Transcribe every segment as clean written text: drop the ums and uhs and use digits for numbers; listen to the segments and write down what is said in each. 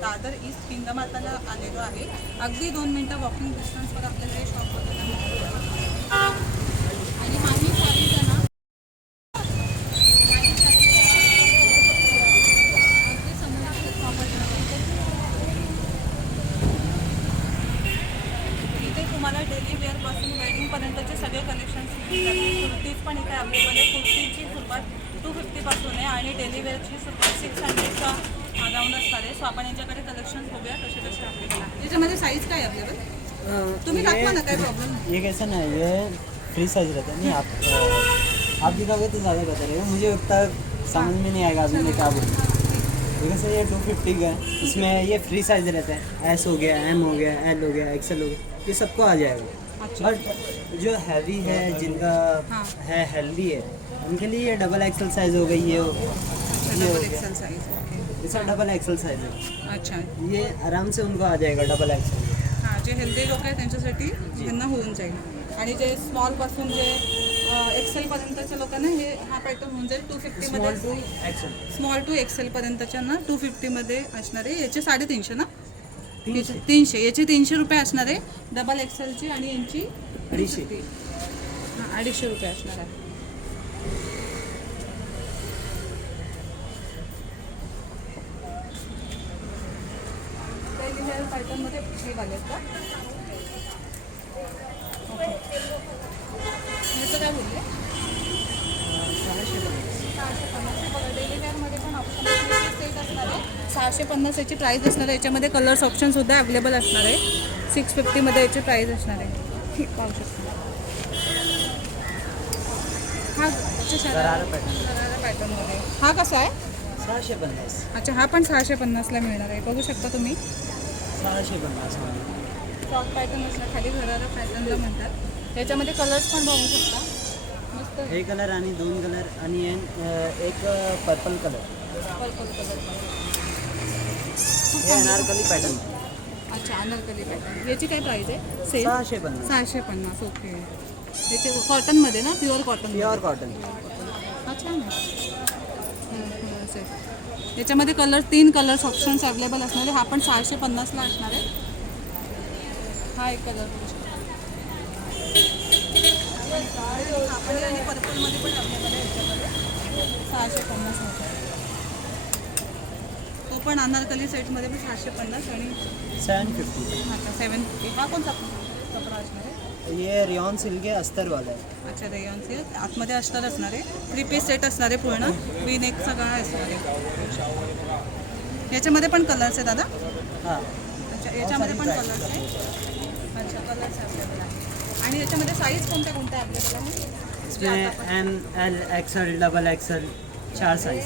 Dadar east हिंदमाताला आलेलो आहे. अगदी 2 मिनटं वॉकिंग डिस्टन्सवर आपल्याला हे शॉप बघायला मिळतं. आणि माही साडीचा ना अगदी समोरच प्रॉपर्टी इथे तुम्हाला डेली वेअरपासून वेडिंगपर्यंतचे सगळे कलेक्शन्स मिळतात. कुर्तीज पण इथे अवेलेबल आहे. कुर्तीची सुरुवात 250 पासून आहे आणि डेली वेअरची सुरुवात 600चा अराउंड असणार आहे. सो आपण यांच्याकडे कलेक्शन बघूया कसे कसे अवेलेबल आहे. याच्यामध्ये साईज काय अवेलेबल तुम्ही दाखवा ना, काय प्रॉब्लेम नाही. ये कैसा ना ये फ्री साइज रहता है. नहीं आप दिखाओगे तो ज़्यादा बेहतर है. मुझे उतना समझ में नहीं आएगा अभी मैं क्या बोलूँ. जैसे ये 250 का है, इसमें ये फ्री साइज रहता है. एस हो गया, एम हो गया, एल हो गया, एक्सएल हो गया, ये सबको आ जाएगा. बट जो हैवी है, जिनका है हेल्दी है, उनके लिए ये डबल एक्सएल साइज हो गई. ये डबल एक्सेल साइज. इसका डबल एक्सएल साइज है. अच्छा, ये आराम से उनको आ जाएगा डबल एक्सएल. हां, जे हेल्दी लोक आहेत त्यांच्यासाठी त्यांना होऊन जाईल. आणि जे स्मॉलपासून जे एक्सेलपर्यंतच्या लोकांना हे हा पॅटर्न होऊन जाईल. 250मध्ये स्मॉल टू एक्सेलपर्यंतच्या ना 250मध्ये असणार आहे. याचे 350 ना 300 याचे 300 रुपये असणार आहे. डबल एक्सेलची आणि यांची 250. हां, 250 रुपये असणार आहे. पॅटर्नमध्ये हे बघायचं का? ह्याचं काय बोलले? 650 बघा. डेली वेअरमध्ये पण ऑप्शन सेट असणार आहे. 650 याची प्राईस असणार आहे. याच्यामध्ये कलर्स ऑप्शनसुद्धा अवेलेबल असणार आहे. 650मध्ये याची प्राईस असणार आहे. पाहू शकतो. हा शरारा पॅटर्नमध्ये हा कसा आहे? 650. अच्छा, हा पण 650ला मिळणार आहे. बघू शकता तुम्ही. 650 फ्रॉक पॅटर्न असणार, खाली घरारा पॅटर्नला म्हणतात. याच्यामध्ये कलर्स पण बघू शकता. मस्त हे कलर आणि 2 कलर आणि एक पर्पल कलर. Purple colour. हे अनारकली पॅटर्न. अच्छा, अनारकली पॅटर्न. याची काय प्राईस आहे? सेल 650. 650. ओके. याचे कॉटनमध्ये ना, प्युअर कॉटन. Pure cotton. अच्छा ना. याच्यामध्ये कलर 3 कलर्स ऑप्शन्स अवेलेबल असणार आहे. हा पण 650ला असणार आहे. हा एक कलर आपण आणि पर्पलमध्ये पण अवेलेबल आहे. याच्यामध्ये 650 तो पण अनारकली सेटमध्ये पण 650 आणि 750. अच्छा 750. हा कोणता कपडा असणार आहे? ये रेयॉन सिल्क है, अस्तर वाला है. अच्छा, रेयॉन सिल्क आतमध्ये अस्तर असणार आहे. 3 पीस सेट असणार आहे. पूर्ण वी नेक सगळा असणार आहे. याच्यामध्ये पण कलर्स आहे दादा? हां. अच्छा, याच्यामध्ये पण कलर्स आहे. अच्छा, कलर्स अवेलेबल आहे. आणि याच्यामध्ये साईज कोणत्या कोणत्या अवेलेबल आहे? इसमें M, L, XL, double XL 4 size.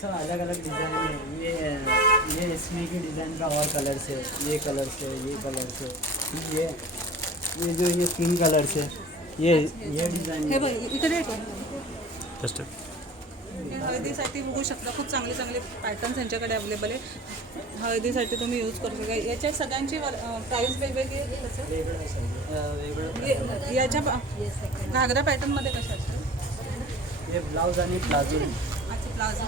सब अलग अलग डिज़ाइन है. ये इसमें की डिज़ाइन का और कलर्स है. ये कलर्स है, ये कलर्स है, ये जो ये 3 कलर्स है. ये डिज़ाइन हे बघ इकडे येतो. जस्ट हळदीसाठी बघू शकता. खूप चांगले चांगले पॅटर्न्स यांच्याकडे अवेलेबल आहे. हळदीसाठी तुम्ही यूज करू शकता. याच्या सगळ्यांची प्राईस वेगवेगळी आहे. कसं याच्या घागरा पॅटर्नमध्ये कशा असतात? ये ब्लाउज आणि प्लाजो. अच्छा, प्लाझो.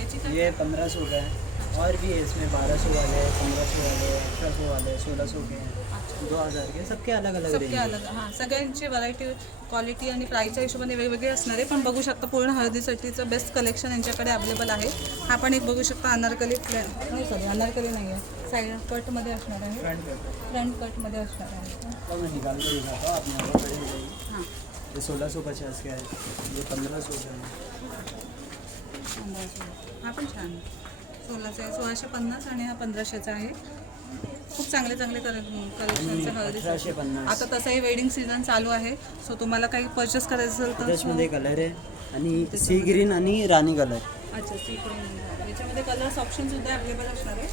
याची ये 1500 का है. और भी है इसमें 1200 वाले, 1500 वाले, 1800 वाले, 1600 के हैं, 2000 के. सबके अलग अलग सबके रेंज. अलग. हां, सगळ्यांची व्हरायटी, क्वालिटी आणि प्राईसच्या हिशोबाने वेगवेगळे असणार आहे. पण बघू शकता पूर्ण हळदीसाठीचं बेस्ट कलेक्शन यांच्याकडे अवेलेबल आहे. हा पण एक बघू शकता अनारकली नाही, सॉरी अनारकली नाही आहे, साईड कटमध्ये असणार आहे. फ्रंट कटमध्ये असणार आहे. तो मैं निकाल के दिखाता हूँ. आपने आपको पड़ी जाएगी. हां, ये 1650 का है, ये 1500 का है. 1500. हा पण छान आहे. 16चा आहे, 1650 आणि हा 1500चा आहे. खूप चांगले चांगले कलेक्शनचे हळदीसाठी. 1850. आता तसंही वेडिंग सीझन चालू आहे, सो तुम्हाला काही परचेस करायचं असेल तर त्याच्यामध्ये कलर आहे आणि सी ग्रीन आणि राणी कलर. अच्छा याच्यामध्ये कलर्स ऑप्शन सुद्धा अवेलेबल असणार आहे.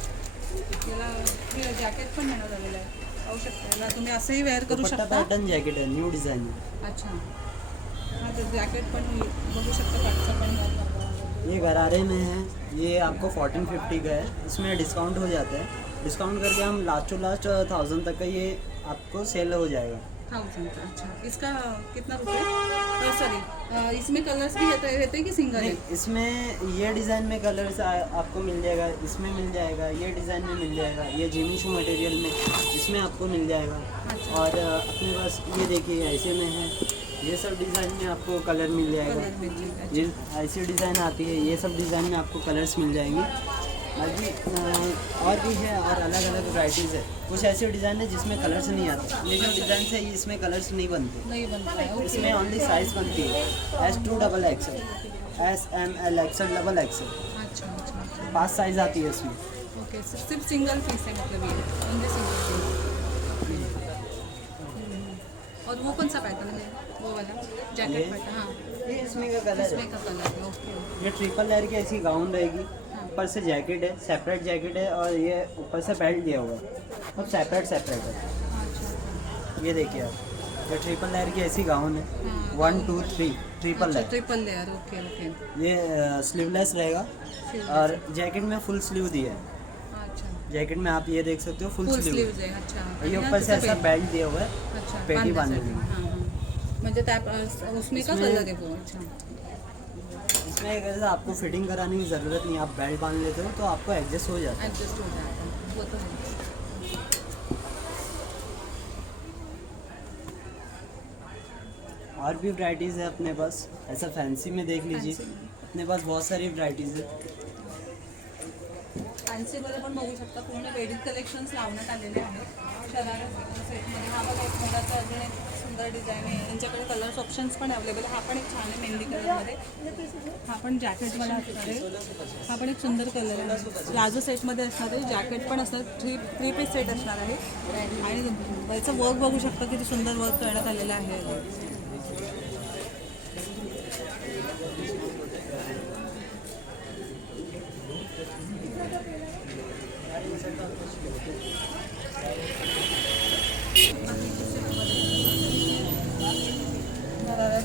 याला जॅकेट पण मिळणार झालेलं आहे, पाहू शकता. याला तुम्ही असंही वेअर करू दुपट्टा शकता. पॅटर्न जैकेट है, न्यू डिजाइन है. अच्छा हाँ, तो जैकेट पण बघू शकता. काठचा पण ये गरारे में है, ये आपको 1450 का है. इसमें डिस्काउंट हो जाता है. डिस्काउंट करके हम लास्ट टू लास्ट 1000 तक का ये आपको सेल हो जाएगा. 1000 का. अच्छा इसका कितना रुपये? सॉरी इसमें कलर्स भी रहते हैं कि सिंगल है? नहीं, इसमें ये डिज़ाइन में कलर्स आपको मिल जाएगा, इसमें मिल जाएगा, ये डिज़ाइन में मिल जाएगा, ये जिमीशू मटेरियल में इसमें आपको मिल जाएगा. अच्छा. और अपने पास ये देखिए ऐसे में है, ये सब डिज़ाइन में आपको कलर मिल जाएगा. कलर मिल जाएगा. ये ऐसी डिज़ाइन आती है, ये सब डिज़ाइन में आपको कलर्स मिल जाएंगे. बाकी और भी है, और अलग अलग वैराइटीज़ है. कुछ ऐसे डिज़ाइन है जिसमें कलर्स नहीं आते. ये जो डिज़ाइन है इसमें कलर्स नहीं बनते. नहीं बनता है. ओके. इसमें ओनली साइज़ बनती है S2 XXL, SML XL XXL. अच्छा अच्छा अच्छा. 5 साइज़ आती है इसमें. ओके सिर्फ सिंगल पीस है, मतलब ये ओनली सिंगल पीस. और वो कौन सा पैटर्न है? वो वाला जैकेट पैटर्न. हाँ ये इसमें का कलर है. इसमें का कलर है. ओके. ये ट्रिपल लेयर की ऐसी गाउन रहेगी. ऊपर से जैकेट है, सेपरेट जैकेट है, और ये ऊपर से बेल्ट दिया हुआ है. सब सेपरेट सेपरेट है. अच्छा. ये देखिए आप, ये ट्रिपल लेयर की ऐसी गाउन है. हाँ, 1 2 3 ट्रिपल अच्छा layer. Triple layer. Okay okay. ये स्लीवलेस रहेगा, और जैकेट में फुल स्लीव दिया है. अच्छा जैकेट में आप ये देख सकते हो फुल फुल स्लीव. स्लीव्ज आहे. अच्छा. ये ऊपर से ऐसा बेल्ट दिया हुआ है. अच्छा पेटी बांधण्यासाठी. बांधलेली. हां हां. म्हणजे त्या उसमें का इसमें- कलर है वो? अच्छा. इसमें एक ऐसा आपको फिटिंग कराने की ज़रूरत नहीं. आप बेल्ट बांध लेते हो तो आपको एडजस्ट हो जाता है. एडजस्ट हो जाता है. वो तो है. और भी वैराइटीज़ है अपने पास. ऐसा फैंसी में देख लीजिए, Fancy में. अपने पास बहुत सारी वैराइटीज़ है. फॅन्सीमध्ये पण बघू शकता पूर्ण वेडिंग कलेक्शन्स लावण्यात आलेले आहेत. शरारा सेटमध्ये हा बघा एक मोडाचा अजून एक सुंदर डिझाईन आहे. यांच्याकडे कलर्स ऑप्शन्स पण अवेलेबल आहे. हा पण एक छान आहे मेहंदी कलरमध्ये. हा पण जॅकेटवाला असणार आहे. हा पण एक सुंदर कलर आहे. प्लाझो सेटमध्ये असणार आहे. जॅकेट पण असणार. थ्री पीस सेट असणार आहे. आणि याचं वर्क बघू शकता किती सुंदर वर्क करण्यात आलेलं आहे.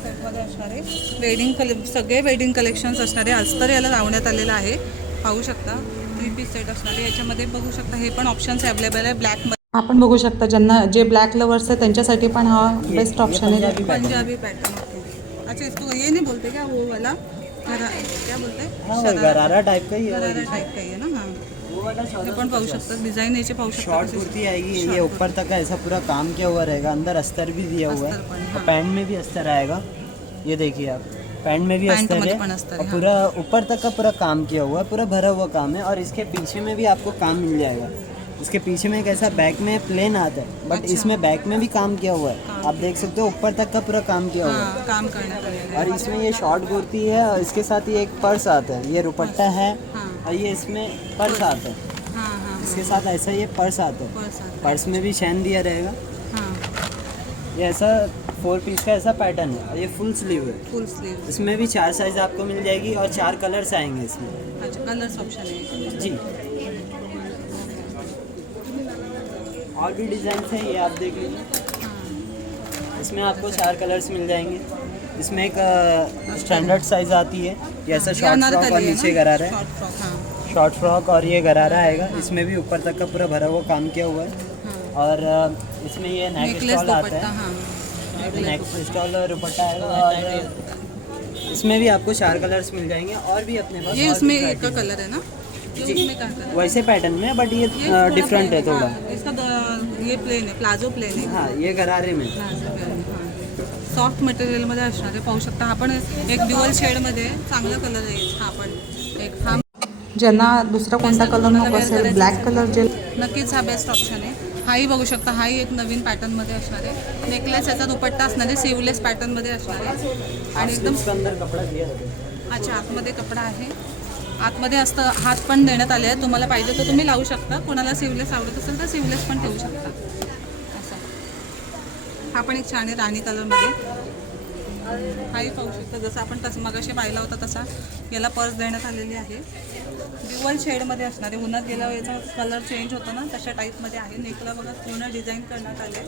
सेटमध्ये असणारे सगळे वेडिंग कलेक्शन्स असणारे अस्तर याला लावण्यात आलेलं आहे. पाहू शकता 3 पीस सेट असणारे. याच्यामध्ये बघू शकता हे पण ऑप्शन्स अवेलेबल आहे ब्लॅकमध्ये. आपण बघू शकता ज्यांना जे ब्लॅक लवर्स आहे त्यांच्यासाठी पण हा बेस्ट ऑप्शन आहे. पंजाबी पॅटर्न. अच्छा इसको ये नहीं बोलते क्या वो वाला क्या बोलते हैं? हाँ, वो गरारा टाइप का ही है. गरारा टाइप का ही है ना. हाँ वो वाला हे पण पाहू शकता. डिझाईन याचे पाहू शकता. शॉर्ट कुर्ती आएगी. ये ऊपर तक का ऐसा पूरा काम किया हुआ रहेगा. अंदर अस्तर भी दिया हुआ अस्तर पण, है, हाँ. और पैंट में भी अस्तर आएगा. ये देखिए आप, पैंट में भी पैंट अस्तर मध्ये है, पण अस्तर और है, पूरा ऊपर तक का पूरा काम किया हुआ है, पूरा भरा हुआ काम है. और इसके पीछे में भी आपको काम मिल जाएगा. इसके पीछे में एक ऐसा बैक में प्लेन आता है, बट अच्छा. इसमें बैक में भी काम किया हुआ है. आप देख सकते हो ऊपर तक का पूरा काम किया हुआ है. हां काम करण्यात आलेलं और आहे. इसमें ये शॉर्ट कुर्ती है, और इसके साथ ये एक पर्स आता है. ये दुपट्टा है, हां और ये इसमें पर्स आता है. हां हां इसके साथ ऐसा ये पर्स आता है. पर्स आता है. पर्स में भी चैन दिया रहेगा. हां ये ऐसा 4 पीस का ऐसा पैटर्न है, और ये फुल स्लीव है. फुल स्लीव. इसमें भी 4 साइज आपको मिल जाएगी, और 4 कलर्स आएंगे इसमें. अच्छा कलर्स ऑप्शन आहे. जी. और भी डिज़ाइन है, ये आप देख लीजिए. हां इसमें आपको 4 कलर्स मिल जाएंगे. इसमें एक स्टैंडर्ड साइज आती है. ये ऐसा शॉर्ट फ्रॉक और नीचे गरारा है. Short frock. हां शॉर्ट फ्रॉक और ये गरारा आएगा. इसमें भी ऊपर तक का पूरा भरा हुआ काम किया हुआ है. हां और इसमें ये नेक नेकलेस स्टॉल आता दुपट्टा. है. हां नेक स्टॉल और दुपट्टा आएगा. और इसमें भी आपको 4 कलर्स मिल जाएंगे. और भी अपने पास ये और उसमें भी एक का varieties कलर है ना. ये जी. उसमें का कलर हैं. वैसे पैटर्न में, बट ये थोड़ा डिफरेंट है plain थोड़ा. हाँ, इसका ये प्लेन आहे. प्लाझो प्लेन आहे. हाँ, ये गरारे में. सॉफ्ट मटेरियलमध्ये असणार आहे. पाहू शकता हा पण एक ड्युअल शेडमध्ये चांगला कलर आहे. हा पण एक हा ज्यांना दुसरा कोणता कलर नको असेल ब्लॅक कलर जे नक्कीच हा बेस्ट ऑप्शन आहे. हाही बघू शकता. हाही एक नवीन पॅटर्नमध्ये असणार आहे. नेकलेस याचा दुपट्टा असणार आहे. सिवलेस पॅटर्नमध्ये असणार आहे. आणि एकदम इसके अंदर कपड़ा दिया रहता है. अच्छा आतमध्ये कपडा आहे. आतमध्ये असतं हात पण देण्यात आले आहेत. तुम्हाला पाहिजे तर तुम्ही लावू शकता. कोणाला सिवलेस आवडत असेल तर सिवलेस पण ठेवू शकता. असं हा पण एक छान आहे राणी कलरमध्ये. हाही पाहू शकता जसं आपण तसं मगाशी पाहिला होता तसा याला पर्स देण्यात आलेली आहे. ड्युअल शेडमध्ये असणार आहे. उन्हात गेल्यावर याचा कलर चेंज होतो ना तशा टाईपमध्ये आहे. नेकला बघा पूर्ण डिझाईन करण्यात आले.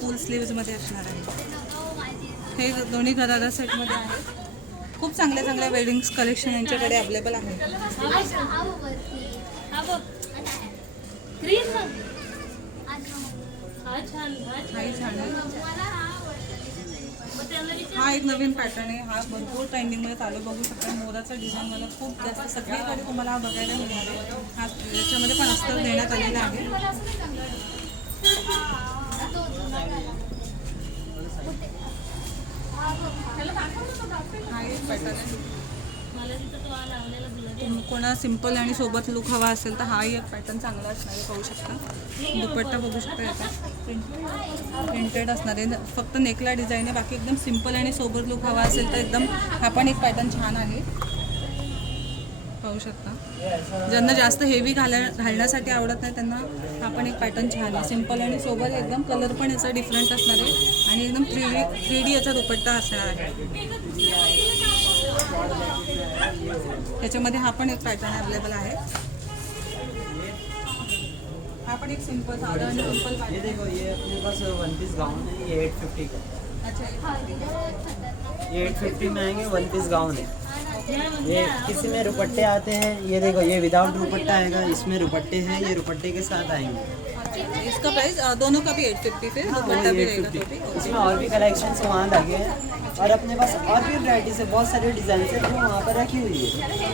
फुल स्लीव्जमध्ये असणार आहे. हे दोन्ही घराघर सेटमध्ये आहे. खूप चांगल्या चांगल्या वेडिंग्स कलेक्शन यांच्याकडे अवेलेबल आहे. हाही छान आहे. हा एक नवीन पॅटर्न आहे. हा भरपूर ट्रेंडिंगमध्ये चालू बघू शकता. मोराचा डिझाईन मला खूप जास्त सगळीकडे तुम्हाला हा बघायला मिळणार आहे. हा याच्यामध्ये पण अस्तर देण्यात आलेलं आहे. हा एक पॅटर्न आहे. कोणा सिम्पल आणि सोबत लुक हवा असेल तर हाही एक पॅटर्न चांगला असणार आहे. पाहू शकता दुपट्टा बघू शकता याचा प्रिंटेड असणार आहे. फक्त नेकला डिझाईन आहे. बाकी एकदम सिम्पल आणि सोबत लुक हवा असेल तर एकदम हा पण एक पॅटर्न छान आहे. पाहू शकता ज्यांना जास्त हेवी घालण्यासाठी आवडत नाही त्यांना हा पण एक पॅटर्न छान आहे. सिम्पल आणि सोबत एकदम कलर पण याचा डिफरंट असणार आहे आणि एकदम 3D याचा दुपट्टा असणार आहे. त्याच्यामध्ये हा पण एक पॅटर्न अवेलेबल आहे. हा पण एक सिंपल साधा आणि सिंपल ये पॅटर्न. देखो ये अपने पास वन पीस गाउन है, ये 850 का। अच्छा ये 850 में आएंगे, वन पीस गाउन है। ये किसी में दुपट्टे आते हैं, ये देखो ये विदाउट दुपट्टा आएगा, इसमें दुपट्टे हैं, ये दुपट्टे के साथ आएंगे। इसका प्राइस दोनों का भी 850 फिर हाँ, दुपट्टा वही भी रहेगा 850। तो भी इसमें और भी कलेक्शन वहाँ लगे हैं और अपने पास और भी वैरायटीज है, बहुत सारे डिजाइन है जो वहाँ पर रखी हुई है।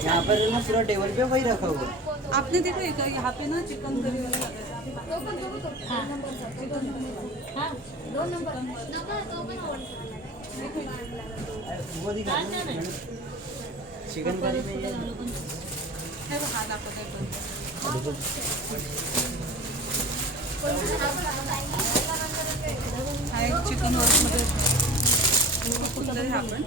यहाँ पर ना पूरा टेबल पे वही रखा हुआ है। आपने देखो एक यहाँ पे ना चिकन करी वाला लगा वो दिखा चिकन करी में ये है वो हाथ आपको हा एक चिकन वर्कमध्ये कुठलंही आपण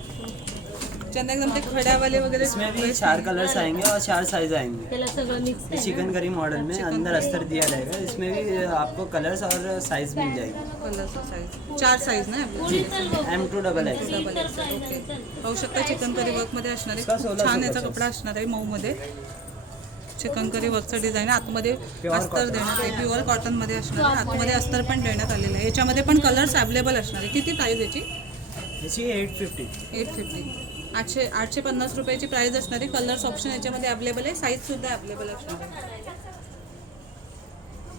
ज्यांना एकदम ते खड्यावाले वगैरे इसमें भी 4 कलर्स आएंगे और 4 साइज आएंगे। ये चिकन करी मॉडल में अंदर अस्तर दिया रहेगा, इसमें भी आपको कलर्स और साइज मिल जाएगी। कलर साईज 4 साईज ना जी M2XX। डबल एक्सेल ओके पाहू शकता चिकन करी वर्कमध्ये असणार इसका आहे. 1650 छान याचा कपडा असणार आहे मऊमध्ये. चिकन करी वर्कचं डिझाइन आतमध्ये अस्तर देण्यात आहे. प्युअर कॉटनमध्ये असणार आहे. आतमध्ये अस्तर पण देण्यात आलेलं आहे. याच्यामध्ये पण कलर्स अवेलेबल असणार आहे. किती प्राईस याची? याची 850। 850 रुपयाची प्राइस असणार आहे. कलर्स ऑप्शन याच्यामध्ये अवेलेबल आहे. साईज सुद्धा अवेलेबल असणार आहे.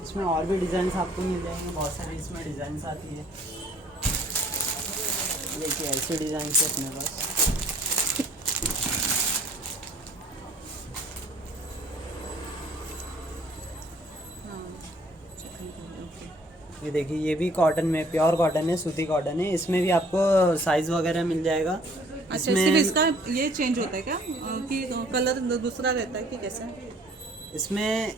इसमें और भी डिजाइन आपको मिल जाएंगे, बहुत सारी इसमें डिजाइन आती है। देखिए ऐसे डिजाइन है अपने पास। ये देखिए ये भी कॉटन में, प्योर कॉटन है, सूती कॉटन है। इसमें भी आपको साइज वगैरह मिल जाएगा। अच्छा सिर्फ इसका ये चेंज होता है क्या कि कलर दूसरा रहता है कि कैसा? इसमें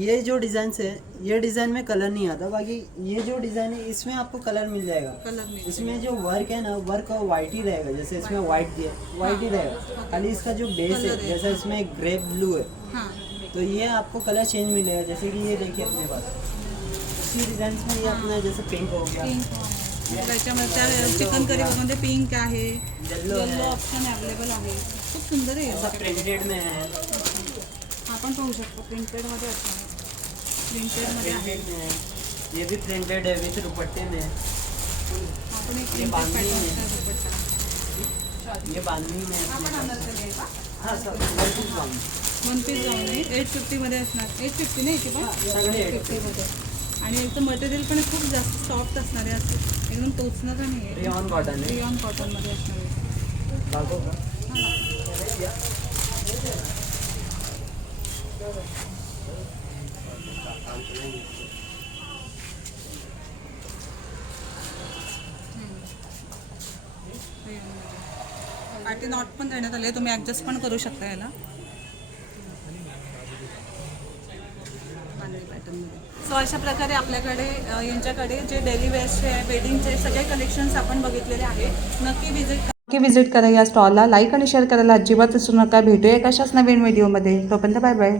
ये जो डिज़ाइन है, ये डिज़ाइन में कलर नहीं आता, बाकी ये जो डिज़ाइन है इसमें आपको कलर मिल जाएगा। कलर में इसमें जो वर्क है ना, वर्क वाइट ही रहेगा, जैसे इसमें वाइट दिया वाइट ही रहेगा। खाली इसका जो बेस है, जैसे इसमें ग्रे ब्लू है, हाँ तो ये आपको कलर चेंज मिलेगा। जैसे कि ये देखिए अपने पास इसी डिज़ाइन में ये अपना जैसे पिंक हो गया, त्याच्यामध्ये त्या चिकन करी मध्ये पिंक आहे, येलो येलो है, ऑप्शन अवेलेबल आहे. खूप सुंदर आहे. सब प्रिंटेड में है, आपण पाहू शकतो प्रिंटेडमध्ये असणार आहे. प्रिंटेडमध्ये आहे. प्रिंटेड में है, ये भी प्रिंटेड है विथ दुपट्टे में। आपण एक प्रिंटेड बांधणी पॅटर्न आहे. दुपट्टा ये बांधनी में है। आपण अनारकली आहे का? हाँ सब बिल्कुल बांधनी। वन पीस जाऊन आहे 850 मध्ये असणार. 850 नाही की पण सगळे 850 मध्ये. आणि याचं मटेरियल पण खूप जास्त सॉफ्ट असणार आहे. असं एकदम टोचणार नाही आहे. रेयॉन कॉटन है। रियॉन कॉटनमध्ये असणार आहे. बागो का पाठी नॉट पण देण्यात आले. तुम्ही ऍडजस्ट पण करू शकता याला पॅटर्नमध्ये. सो अशा प्रकारे आपल्याकडे यांच्याकडे जे डेली वेअरचे वेडिंगचे सगळे कलेक्शन्स आपण बघितलेले आहे. नक्की विजिट की विजिट करा या स्टॉलला. लाईक आणि शेअर करायला अजिबात विसरू नका. भेटूया एक अशाच नवीन व्हिडिओमध्ये. तोपर्यंत बाय बाय.